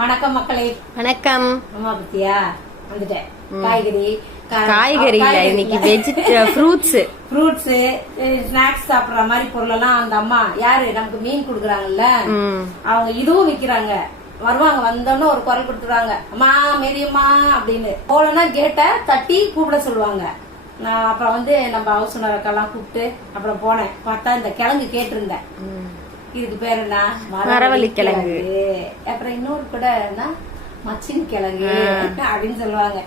வணக்கம் மக்களே. வணக்கம். அம்மா பத்தியா வந்துட்டேன். காய்கறி இல்ல, இன்னைக்கு ஃப்ரூட்ஸ் ஸ்நாக்ஸ் சாப்பிடுற மாதிரி பொருள் எல்லாம் அந்த அம்மா யாரு நமக்கு மீன் குடுக்கறாங்கல்ல, அவங்க இதுவும் விக்கிறாங்க. வருவாங்க, வந்தோன்னு ஒரு குரல் கொடுத்துருவாங்க, அம்மா மேரியம்மா அப்படின்னு. போலன்னா கேட்ட தட்டி கூப்பிட சொல்லுவாங்க. நான் அப்புறம் வந்து நம்ம ஹவுஸ் ஓனருக்கெல்லாம் கூப்பிட்டு அப்புறம் போனேன். பார்த்தா இந்த கிழங்கு கேட்டிருந்தேன். இதுக்கு பேர் என்ன? மரவள்ளி கிழங்கு. அப்புறம் இன்னொரு கூட மச்சின் கிழங்கு அப்படின்னு சொல்லுவாங்க.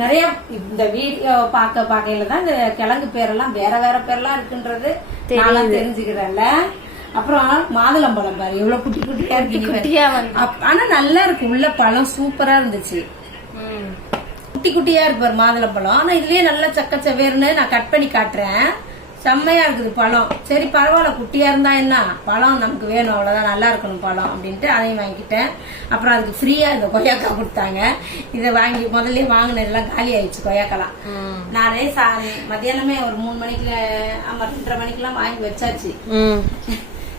நிறைய இந்த வீடியோ பாக்கையில தான் இந்த கிழங்கு பேரெல்லாம் வேற வேற பேர்லாம் இருக்குன்றது நான் தெரிஞ்சுக்கிறேன்ல. அப்புறம் மாதுளம்பழம் பாரு எவ்வளவு குட்டி குட்டியா இருக்கு. ஆனா நல்லா இருக்கு, உள்ள பழம் சூப்பரா இருந்துச்சு. குட்டி குட்டியா இருப்பாரு மாதுளம்பழம். ஆனா இதுலயே நல்லா சக்கச்சவேர்னு நான் கட் பண்ணி காட்டுறேன். செம்மையா இருக்குது பழம். சரி பரவாயில்ல, குட்டியா இருந்தா என்ன, பழம் நமக்கு வேணும் அவ்வளவுதான், நல்லா இருக்கணும் பழம் அப்படின்ட்டு அதையும் வாங்கிக்கிட்டேன். அப்புறம் அதுக்கு ஃப்ரீயா இந்த கொய்யாக்காய் கொடுத்தாங்க. இதை வாங்கி முதல்ல வாங்கினதெல்லாம் காலி ஆயிடுச்சு கொய்யாக்காலாம். நானே மத்தியானமே ஒரு 3 மணிக்கு 2:30 மணிக்கெல்லாம் வாங்கி வச்சாச்சு.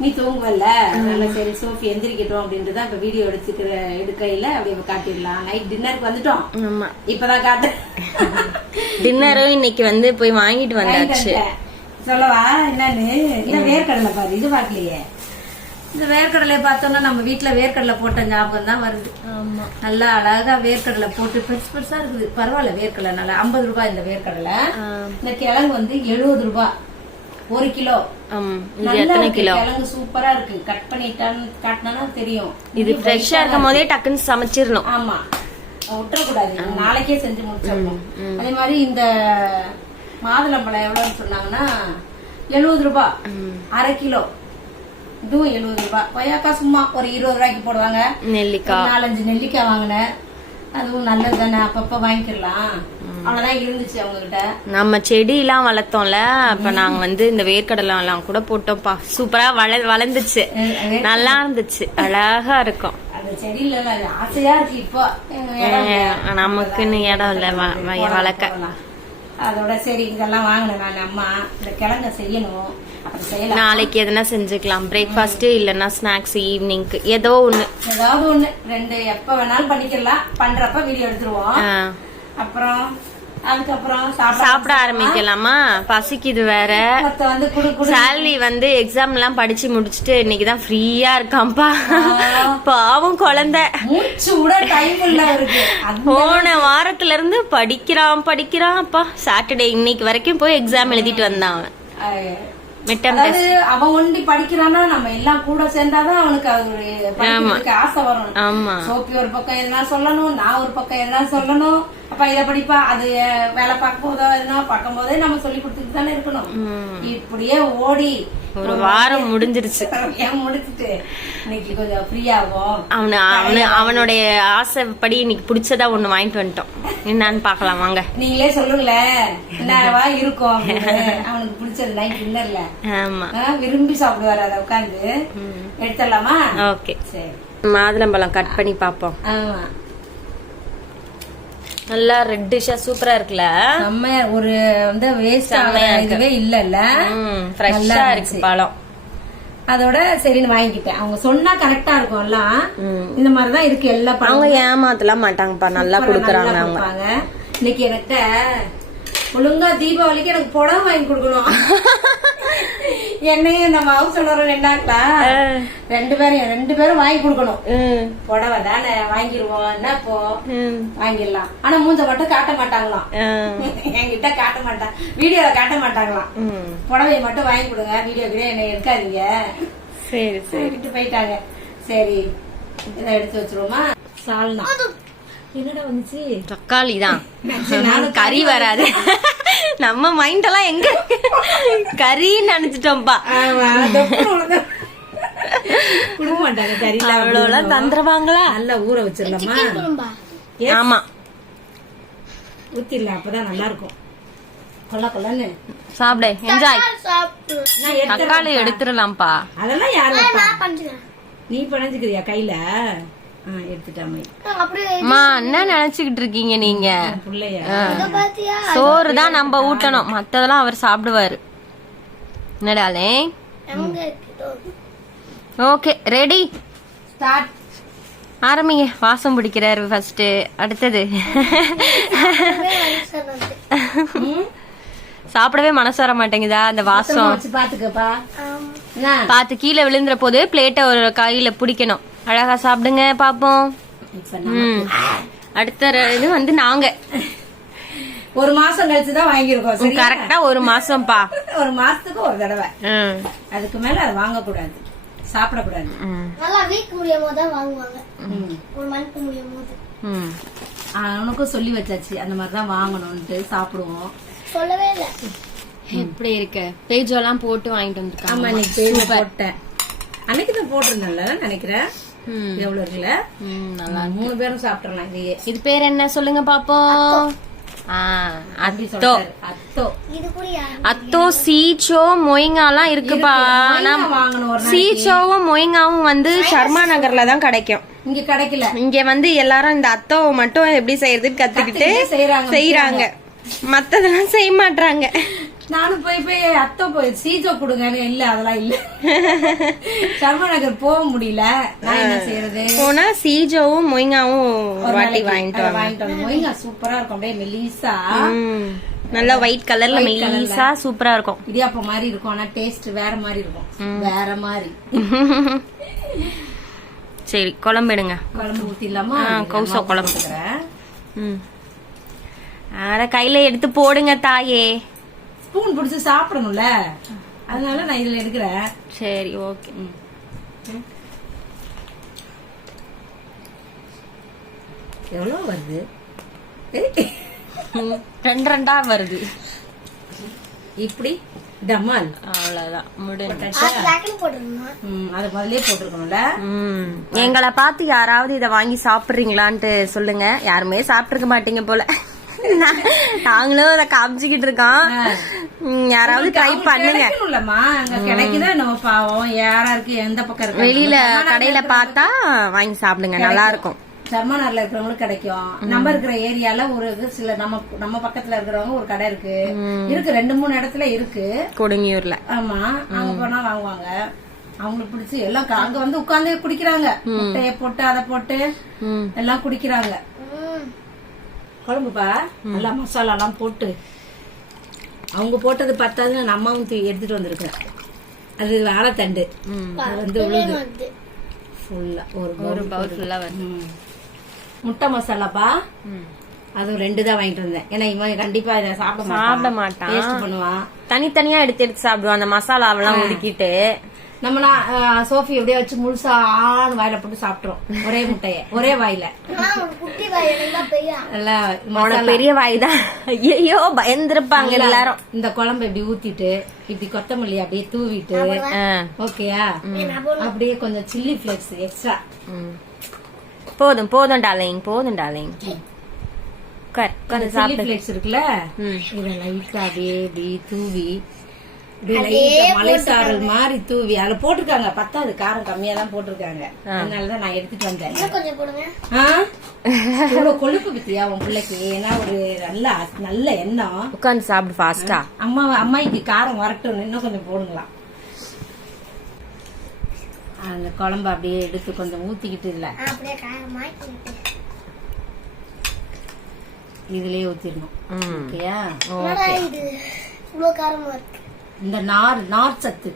நீ தூங்குவல்ல, அதனால சரி சோஃபி எந்திரிக்கட்டும் அப்படின்ட்டு தான் இப்ப வீடியோ எடுக்கையில அப்படியே காட்டிடலாம். நைட் டின்னருக்கு வந்துட்டோம். இப்பதான் காட்டு. டின்னரும் இன்னைக்கு வந்து போய் வாங்கிட்டு வந்தாச்சு. சொல்லவா என்னன்னு? இந்த வேர்க்கடலை பாரு, இது பாக்கலையே. இந்த வேர்க்கடலை பார்த்தோம்னா நம்ம வீட்டுல வேர்க்கடலை போட்ட ஞாபகம் தான் வருது. நல்லா அழகா வேர்க்கடலை போட்டு பெருசு பெருசா இருக்குது. பரவாயில்ல, வேர்க்கடலை நல்லா 50 ரூபாய் இந்த வேர்க்கடலை. இந்த கிழங்கு வந்து 70 ரூபாய் 1 கிலோ. கிழங்கு சூப்பரா இருக்கு. கட் பண்ணிட்டான்னு காட்டினா தெரியும். இது ஃப்ரெஷ்ஷா இருக்கும் போதே டக்குன்னு சமைச்சிடணும். ஆமா, விட்டுறக்கூடாது, நாளைக்கே செஞ்சு முடிச்சிடணும். அதே மாதிரி இந்த மாதுளம்பழம் எவ்வளவுன்னு சொன்னாங்கன்னா 70 ரூபாய் 1/2 கிலோ. இதுவும் 70 ரூபாய். கொய்யாக்காய் சும்மா ஒரு 20 ரூபாய்க்கு போடுவாங்க. நெல்லிக்காய் 4-5 நெல்லிக்காய் வாங்கினேன். அதுவும் நல்லது தானே, அப்பப்ப வாங்கிக்கலாம். அவ்வளவுதான் இருந்துச்சு அவங்க கிட்ட. நம்ம செடி எல்லாம் வளர்த்தோம்ல, அப்ப நாங்க வந்து இந்த வேர்க்கடலை எல்லாம் கூட போட்டோம்ப்பா. சூப்பரா வளர்ந்துச்சு, நல்லா இருந்துச்சு, அழகா இருக்கும். அந்த செடியில ஆசையா இருக்கு. இப்போ நமக்குன்னு இடம் இல்ல வளர்க்க. அதோட சரி இதெல்லாம் வாங்கினேன் நான். அம்மா இந்த கிழங்க செய்யணும், அப்புறம் செய்யலாம். நாளைக்கு எதனா செஞ்சுக்கலாம், பிரேக்ஃபாஸ்ட் இல்லன்னா ஸ்நாக்ஸ், ஈவினிங்க்கு ஏதோ ஒண்ணு. ஏதாவது ஒண்ணு 2 எப்ப வேணாலும் பண்ணிக்கலாம். பண்றப்ப வீடியோ எடுத்துருவோம். அப்புறம் அதுக்கப்புறம் சாப்பிட ஆரம்பிக்கலாமா? பசிக்குது வேற. சாலி வந்து எக்ஸாம் எல்லாம் படிச்சு முடிச்சுட்டு இன்னைக்குதான் ஃப்ரீயா இருக்காம்பா. பாவம் குழந்தை. போன வாரத்துல இருந்து படிக்கிறான் அப்பா. சாட்டர்டே இன்னைக்கு வரைக்கும் போய் எக்ஸாம் எழுதிட்டு வந்தான் அவன். அவன் ஒண்டி படிக்கிறானா, நம்ம எல்லாம் கூட சேர்ந்தாதான் அவனுக்கு ஆசை வரும். சோப்பி ஒரு பக்கம் எதனா சொல்லணும், நான் ஒரு பக்கம் எதனா சொல்லணும். அப்ப இத படிப்பா, அது வேலை பார்க்கும் போதோ எதனா பார்க்கும் போதே நம்ம சொல்லி கொடுத்துட்டு தானே இருக்கணும். இப்படியே ஓடி ஒரு வாரம் முடிஞ்சிருச்சு. முடிச்சுட்டு இன்னைக்கு கொஞ்சம் ஃப்ரீயாகும். அவனுடைய ஆசைப்படி இன்னைக்கு பிடிச்சதா ஒண்ணு வாங்கிட்டு வந்துட்டோம். என்னன்னு பாக்கலாம் வாங்க. நீங்களே சொல்லுங்களேன் என்னவா இருக்கும் அவனுக்கு பிடிச்சது. நைட் டின்னர்ல ஆமா விரும்பி சாப்பிடுவாரு. அதை உட்காந்து எடுத்துடலாமா? ஓகே சரி. மாதுளம்பழம் கட் பண்ணி பாப்போம். ஆமா, நல்லா ரெட்டிஷா சூப்பரா இருக்குல்ல. செம்மையா ஒரு வந்து வேஸ்ட் இதுவே இல்லல்ல, ஃப்ரெஷ்ஷா இருக்கு பழம். அதோட சரின்னு வாங்கிக்கிட்டேன். அவங்க சொன்னா கரெக்டா இருக்கும். எல்லாம் இந்த மாதிரிதான் இருக்கு எல்லா பழம். அவங்க ஏமாத்தலாம் மாட்டாங்கப்பா, நல்லா கொடுக்குறாங்க அவங்க. இன்னைக்கு எனக்கு ஒழுங்கா தீபாவளிக்கு எனக்கு புடவை வாங்கி கொடுக்கணும். என்னையும் நம்ம ஹவுஸ் ஓனர் என்னங்களா 2 பேரும் வாங்கி கொடுக்கணும். புடவை தானே வாங்கிடுவோம். என்ன இப்போ வாங்கிடலாம். ஆனா மூஞ்ச மட்டும் காட்ட மாட்டாங்களாம். என்கிட்ட காட்ட மாட்டாங்க, வீடியோல காட்ட மாட்டாங்களாம். புடவையை மட்டும் வாங்கி கொடுங்க, வீடியோ என்னை எடுக்காதீங்க. சரி சரி போயிட்டாங்க. சரி இதை எடுத்து வச்சிருவோமா? சால்னா என்னடா வந்துச்சு? தக்காளி தான். கறி வராது. நம்ம மைண்ட் எல்லாம் எங்க கறின்னு நினைச்சிட்டோம்ப்பா. கொடுக்க மாட்டாங்க கறி. அவ்வளவு தந்துருவாங்களா? நல்லா ஊற வச்சிடலாமா? ஆமா, ஊத்திடலாம், அப்பதான் நல்லா இருக்கும். கொள்ளன்னு சாப்பிடு, என்ஜாய். தக்காளி எடுத்துடலாம்ப்பா. அதெல்லாம் யாரும் நீ பணஞ்சுக்கிறியா கையில? என்ன நினைச்சுக்கிட்டு இருக்கீங்க நீங்க? சோறு தான் நம்ம ஊட்டணும், மத்ததெல்லாம் அவர் சாப்பிடுவாரு. என்னடாலே? Okay ready start. ஆரம்பிங்க. வாசம் பிடிக்கிறாரு ஃபர்ஸ்ட். அடுத்தது சாப்பிடவே மனசு வர மாட்டேங்குதா அந்த வாசம்? பாத்துக்கப்பா, பாத்து கீழே விழுந்துற போது பிளேட்டை ஒரு கையில பிடிக்கணும். அழகா சாப்பிடுங்க பாப்போம். அடுத்த இது வந்து நாங்க ஒரு மாசம் கழிச்சுதான் வாங்கிருக்கோம். கரெக்டா ஒரு மாசம்ப்பா. ஒரு மாசத்துக்கு ஒரு தடவை, அதுக்கு மேல அதை வாங்க கூடாது, சாப்பிடக்கூடாது. நல்லா வீக் முடியும் போது தான் வாங்குவாங்க, ஒரு மந்த் முடியும் போது. அவனுக்கும் சொல்லி வச்சாச்சு அந்த மாதிரிதான் வாங்கணும்ட்டு. சாப்பிடுவோம். சொல்லவே இல்ல. எப்படி இருக்க? பேஜ் எல்லாம் போட்டு வாங்கிட்டு வந்துருக்காங்க. ஆமா, இன்னைக்கு பேஜ் போட்டேன். அன்னைக்கு தான் போட்டிருந்தேன்ல நினைக்கிறேன். எவ்வளவு இருக்குல்ல, நல்லா 3 பேரும் சாப்பிடலாம். இது பேர் என்ன சொல்லுங்க பாப்போம். அத்தோ. அத்தோ, சீச்சோ, மொய்ங்காலாம் இருக்குப்பா. சீச்சோவும் மொய்ங்காவும் வந்து சர்மா நகர்ல தான் கிடைக்கும். இங்க கிடைக்கல. இங்க வந்து எல்லாரும் இந்த அத்தோவை மட்டும் எப்படி செய்யறதுன்னு கத்துக்கிட்டு செய்யறாங்க. மத்ததெல்லாம் செய்ய மாட்டாங்க. நானும் போய் அத்தை போய் சீஜோ கொடுங்கன்னு. இல்ல, அதெல்லாம் இல்ல. சர்மா நகர் போக முடியல. நான் என்ன செய்யறது? போனா சீஜோவும் மொய்ங்காவும் வாட்டி வாங்கிட்டு வந்து. மொய்ங்கா சூப்பரா இருக்கும், அப்படியே மெலிசா, நல்லா ஒயிட் கலர்ல மெலிசா சூப்பரா இருக்கும். இடியாப்பம் மாதிரி இருக்கும், ஆனா டேஸ்ட் வேற மாதிரி இருக்கும், வேற மாதிரி. சரி, குழம்பு எடுங்க. குழம்பு ஊத்திடலாமா? கௌசோ குழம்பு. அட கையில எடுத்து போடுங்க தாயே. ஸ்பூன் பிடிச்சு சாப்பிடணும்ல, அதனால நான் இதுல எடுக்கிறேன். சரி, ஓகே. எவ்வளவு வருது? 2 வருது. இப்படி டமால். அவ்வளவுதான், முடிஞ்சு. அத முதல்ல போட்டுருக்கணும்ல. எங்களை பார்த்து யாராவது இத வாங்கி சாப்பிடுறீங்களான்ட்டு சொல்லுங்க. யாருமே சாப்பிட்டுருக்க மாட்டீங்க போல. நாங்களும் அத காமிச்சுக்கிட்டு இருக்கோம். யாராவது ட்ரை பண்ணுங்க. கிடைக்குதா நம்ம பாவம். யாராருக்கு எந்த பக்கம் இருக்கு, வெளியில கடையில பார்த்தா வாங்கி சாப்பிடுங்க, நல்லா இருக்கும். ஜர்மனார்ல இருக்கிறவங்களுக்கு கிடைக்கும். நம்ம இருக்கிற ஏரியால ஒரு சில நம்ம பக்கத்துல இருக்கிறவங்க ஒரு கடை இருக்கு 2-3 இடத்துல இருக்கு கொடுங்கியூர்ல. ஆமா, அங்க போனா வாங்குவாங்க. அவங்களுக்கு பிடிச்சி எல்லாம் அங்க வந்து உட்கார்ந்து குடிக்கிறாங்க. முட்டைய போட்டு அதை போட்டு எல்லாம் குடிக்கிறாங்க. குழம்புப்பா நல்லா மசாலா எல்லாம் போட்டு அவங்க போட்டது பத்தாது. நான் அம்மாவும் எடுத்துட்டு வந்திருக்கேன். அது வாழைத்தண்டு, அது வந்து உழுது ஃபுல்லா ஒரு பவுல் ஃபுல்லா வந்து. முட்டை மசாலாப்பா, அது 2 தான் வாங்கிட்டு வந்தேன். ஏன்னா இவன் கண்டிப்பா இதை சாப்பிட மாட்டான், டேஸ்ட் பண்ணுவான். தனித்தனியா எடுத்து சாப்பிடுவான் அந்த மசாலாவெல்லாம் ஒதுக்கிட்டு. நம்ம சோஃபி எப்படியே வச்சு முழுசா ஆண் வாயில போட்டு சாப்பிட்டுரும். ஒரே முட்டைய ஒரே வாயில. பெரிய வாய் தான். ஐயோ, பயந்துருப்பாங்க எல்லாரும். இந்த குழம்பு இப்படி ஊத்திட்டு இப்படி கொத்தமல்லி அப்படியே தூவிட்டு, ஓகேயா, அப்படியே கொஞ்சம் சில்லி பிளேக்ஸ் எக்ஸ்ட்ரா. போதும் போதும் டார்லிங், போதும் டார்லிங். சில்லி பிளேக்ஸ் இருக்குல்ல, இத லைட்டா அப்படியே இப்படி தூவி, மலைசாரல் மாதிரி தூவி அதுல போட்டிருக்காங்க. பத்தாது, காரம் கம்மியா தான் போட்டிருக்காங்க. அதனாலதான் நான் எடுத்துட்டு வந்தேன். இவ்வளவு கொழுப்பு பத்தியா உன் பிள்ளைக்கு? ஏன்னா ஒரு நல்ல எண்ணம். உட்காந்து சாப்பிடு ஃபாஸ்டா. அம்மாய்க்கு காரம் வரட்டும், இன்னும் கொஞ்சம் போடுங்களாம். அந்த குழம்பு அப்படியே எடுத்து கொஞ்சம் ஊத்திக்கிட்டு இல்ல இதுலயே ஊத்திடணும். ஓகேயா? இந்த நார் சத்து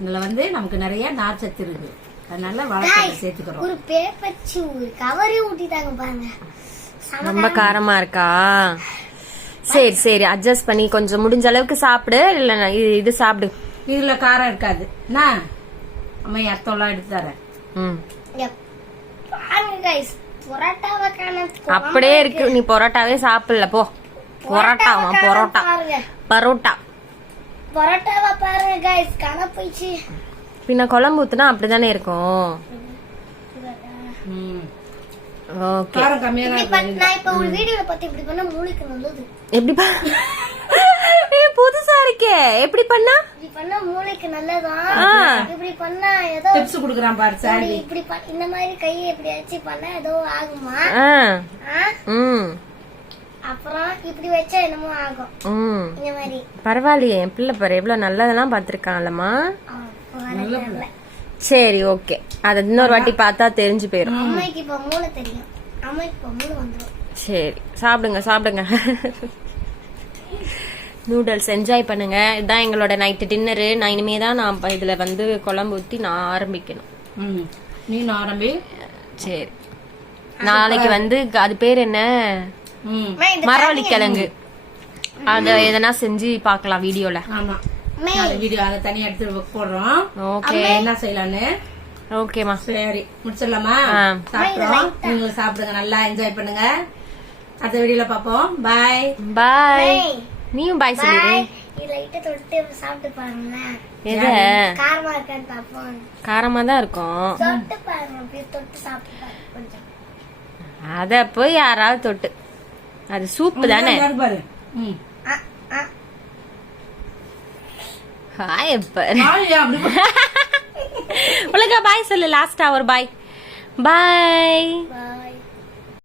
இதுல வந்து நமக்கு நிறைய நார் சத்து இருக்கு. அதனால வாழைப்பழம் சேர்த்துக்கிறோம். ஒரு பேப்பர் ஒரு கவரே ஊத்திட்டாங்க பாருங்க. ரொம்ப காரமா இருக்கா? சரி சரி, அட்ஜஸ்ட் பண்ணி கொஞ்சம் முடிஞ்ச அளவுக்கு சாப்பிடு. இல்ல இது சாப்பிடு. இதுல காரம் இருக்காது. அம்மா அத்தோலாம் எடுத்து தரேன். அப்படியே இருக்கு. நீ பரோட்டாவே சாப்பிடல போ. பரோட்டா பரோட்டா பரோட்டா பரோட்டாவா பாருங்க गाइस, காண போயிச்சு. பின்ன குழம்பு ஊத்துனா அப்படிதானே இருக்கும். ஓகே, காரம் கம்மியா தான். நான் இப்ப ஒரு வீடியோல பார்த்து இப்படி பண்ணா மூளைக்கு நல்லது. எப்படி புதுசா இருக்கே, எப்படி பண்ணா? இப்படி பண்ணா மூளைக்கு நல்லதா. இப்படி பண்ணா ஏதோ டிப்ஸ் குடுக்குறான் பாரு சார். இப்படி இந்த மாதிரி கையை இப்படி வச்சு பண்ணா ஏதோ ஆகுமா? அப்புறம் இப்படி வச்சா என்னமோ ஆகும். இந்த மாதிரி பரவாயில்லையே, என் பிள்ளை பாரு எவ்வளவு நல்லதெல்லாம் பாத்துருக்கான்லமா. சரி ஓகே, அத இன்னொரு வாட்டி பார்த்தா தெரிஞ்சு போயிரும். அம்மைக்கு இப்ப 3 தெரியும். அம்மைக்கு இப்ப 3 வந்துரும். சரி சாப்பிடுங்க சாப்பிடுங்க. நூடுல்ஸ் என்ஜாய் பண்ணுங்க. இதுதான் எங்களோட நைட்டு டின்னரு. நான் இனிமே தான் நான் இதுல வந்து குழம்பு ஊத்தி நான் ஆரம்பிக்கணும். நீ ஆரம்பி. சரி, நாளைக்கு வந்து அது பேர் என்ன, மரவள்ளி கிழங்கு, அத எதனா செஞ்சு பாக்கலாம் வீடியோல. ஆமா, வீடியோ அதை தனியா எடுத்து போடுறோம். ஓகே, என்ன செய்யலான்னு. ஓகேமா, சரி முடிச்சிடலாமா? சாப்பிடுறோம், நீங்களும் சாப்பிடுங்க, நல்லா என்ஜாய் பண்ணுங்க. அடுத்த வீடியோல பாப்போம். பாய் பாய். நீயும் பாய் சொல்லிடு. லைட்டா தொட்டு சாப்பிட்டு பாருங்க. எது காரமா இருக்கான்னு பாப்போம். காரமா தான் இருக்கும். தொட்டு பாருங்க, அப்படியே தொட்டு சாப்பிட்டு பாருங்க கொஞ்சம். அத போய் யாராவது தொட்டு, அது சூப்பு தானே. பாரு. ஹாய் ஒழுங்கா பாய் சொல்லு. லாஸ்டா ஒரு பாய். பாய்.